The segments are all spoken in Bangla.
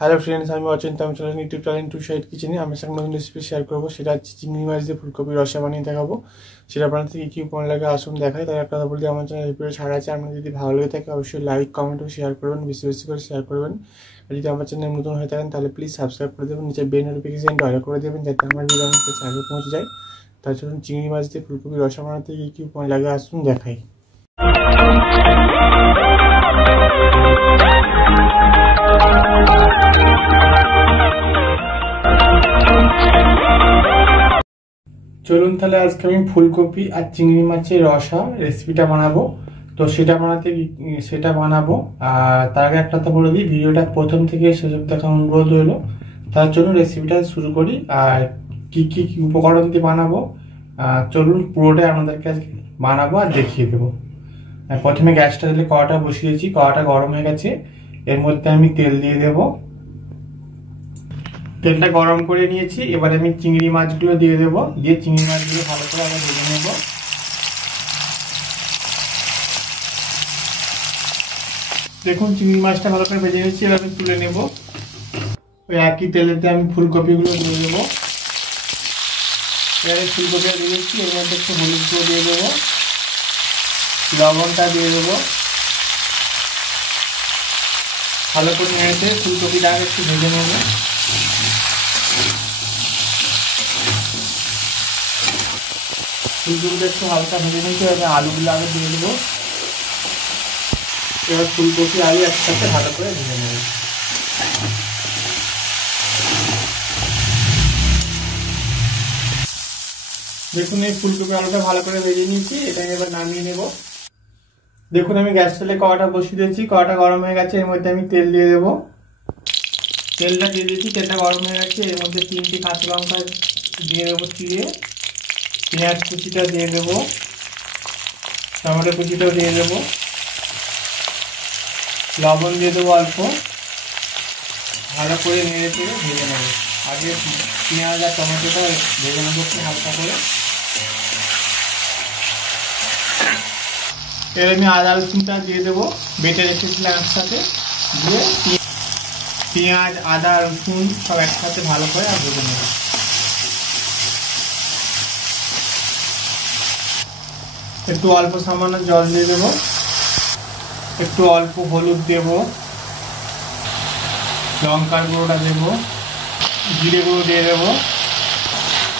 হ্যালো ফ্রেন্ডস, আমি অচিন্ত। আমি চলেন ইউটিউব চ্যানেল টু সাইড কিচেনে। আমি একটা নতুন রেসিপি শেয়ার করবো। সেটা হচ্ছে চিংড়ি মাছ দিয়ে ফুলকপির রসা বানিয়ে দেখাবো। সেটা বানাতে কী কী উপকরণ লাগে আসুন দেখাই। তার একটা কথা বলতে, আমার চ্যানেল রেসিপি ছাড়া আছে। আপনার যদি ভালো লেগে থাকে অবশ্যই লাইক কমেন্ট ও শেয়ার করবেন, বেশি বেশি করে শেয়ার করবেন। আর যদি আমার চ্যানেল নতুন হয়ে থাকেন তাহলে প্লিজ সাবস্ক্রাইব করে দেবেন, নিচে বেল নোটিফিকেশনটা অল করে দেবেন যাতে আমার ভিডিও আমার কাছে আগে পৌঁছে যায়। তার জন্য চিংড়ি মাছ দিয়ে ফুলকপির রসা বানাতে কী কী উপকরণ লাগে আসুন দেখাই। চলুন তাহলে আজকে আমি ফুলকপি আর চিংড়ি মাছের রসা রেসিপিটা বানাবো। তো সেটা বানাবো। আর তার আগে একটা কথা বলে দিই, ভিডিওটা প্রথম থেকে শেষ অবধি দেখার অনুরোধ রইলো। তার জন্য রেসিপিটা শুরু করি। আর কি কি উপকরণ দিয়ে বানাবো চলুন পুরোটাই আপনাদেরকে আজকে বানাবো আর দেখিয়ে দেবো। প্রথমে গ্যাসটা দিলে কড়াটা বসিয়েছি, কড়াটা গরম হয়ে গেছে। এর মধ্যে আমি তেল দিয়ে দেবো। তেলটা গরম করে নিয়েছি, এবার আমি চিংড়ি মাছগুলো দিয়ে দেবো। দিয়ে চিংড়ি মাছগুলো ভালো করে আবার ভেজে নেব। দেখুন চিংড়ি মাছটা ভালো করে ভেজে নিচ্ছি, এবার আমি তুলে নেব। ওই একই তেলেতে আমি ফুলকপিগুলো দিয়ে দেবো। এবারে ফুলকপি দিয়ে দিচ্ছি, এর মধ্যে একটু হলুদ গুঁড়ো দিয়ে দেবো, লবণটা দিয়ে দেবো। ভালো করে নেড়ে ফুলকপিটা আগে একটু ভেজে নেবো। ফুলকপিটা একটু হালকা ভেজে নিয়েছি, এবার আলুগুলো আগে দিয়ে দেবো। এবার ফুলকপি আলু একসাথে ভালো করে ভেজে নেব। দেখুন এই ফুলকপি আলুটা ভালো করে ভেজে নিয়েছি, এটা এবার নামিয়ে নেব। দেখুন আমি গ্যাস তেলে কড়াটা বসিয়ে দিয়েছি, কড়াটা গরম হয়ে গেছে। এর মধ্যে আমি তেল দিয়ে দেবো। তেলটা দিয়ে দিয়েছি, তেলটা গরম হয়ে গেছে। এর মধ্যে 3টি কাঁচা লঙ্কা দিয়ে দেবো চিড়ে, পেঁয়াজ কুচিটা দিয়ে দেবো, টমেটো কুচিটাও দিয়ে দেবো, লবণ দিয়ে দেবো অল্প। ভালো করে নেড়ে চেড়ে ভেজে নেবো। আগে পেঁয়াজ আর টমেটোটা ভেজে নেবো একটু হালকা করে। এবার আমি আদা রসুনটা দিয়ে দেবো, বেটে রেখেছিলাম একসাথে। দিয়ে পেঁয়াজ আদা রসুন সব একসাথে ভালো করে আর ভেজে নেবো। একটু অল্প সামান্য জল দিয়ে দেবো, একটু অল্প হলুদ দেবো, লঙ্কার গুঁড়োটা দেবো, জিরে গুঁড়ো দিয়ে দেবো।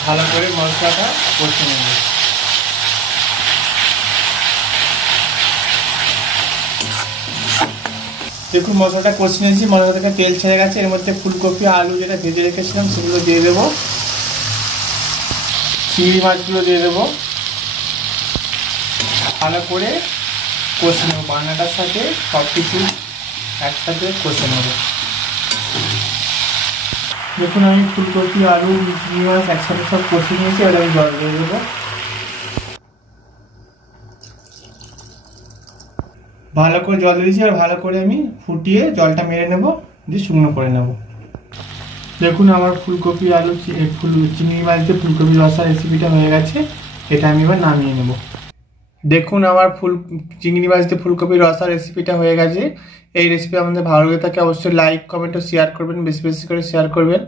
ভালো করে মশলাটা কষে নেব। দেখুন মশলাটা কষে নিয়েছি, মশলা থেকে তেল ছেড়ে গেছে। এর মধ্যে ফুলকপি আলু যেটা ভেজে রেখেছিলাম সেগুলো দিয়ে দেবো, চিংড়ি মাছগুলো দিয়ে দেবো। ভালো করে কষে নেব, বান্নাটার সাথে সব কিছু একসাথে কষে নেব। দেখুন আমি ফুলকপি আলু চিংড়ি মাছ একসাথে সব কষে নিয়েছি, এবার আমি জল দিয়ে দেবো। ভালো করে জল দিয়েছি, আর ভালো করে আমি ফুটিয়ে জলটা মেরে নেব, দিয়ে শুকনো করে নেব। দেখুন আমার ফুলকপি আলু চিংড়ি মাছ দিয়ে ফুলকপি রসা রেসিপিটা হয়ে গেছে। এটা আমি এবার নামিয়ে নেব। দেখুন আমার চিংড়ি মাছ দিয়ে ফুলকপির রসা রেসিপিটা হয়ে গেছে। এই রেসিপি আমাদের ভালো লেগে থাকে অবশ্যই লাইক কমেন্ট ও শেয়ার করবেন, বেশি বেশি করে শেয়ার করবেন।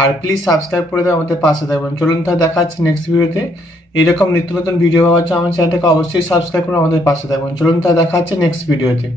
আর প্লিজ সাবস্ক্রাইব করে দেবেন, আমাদের পাশে থাকবেন। চলুন তাহলে দেখা হচ্ছে নেক্সট ভিডিওতে। এইরকম নিত্য নতুন ভিডিও পাওয়ার জন্য আমার চ্যানেলটাকে অবশ্যই সাবস্ক্রাইব করে আমাদের পাশে থাকবেন। চলুন তাহলে দেখা হচ্ছে নেক্সট ভিডিওতে।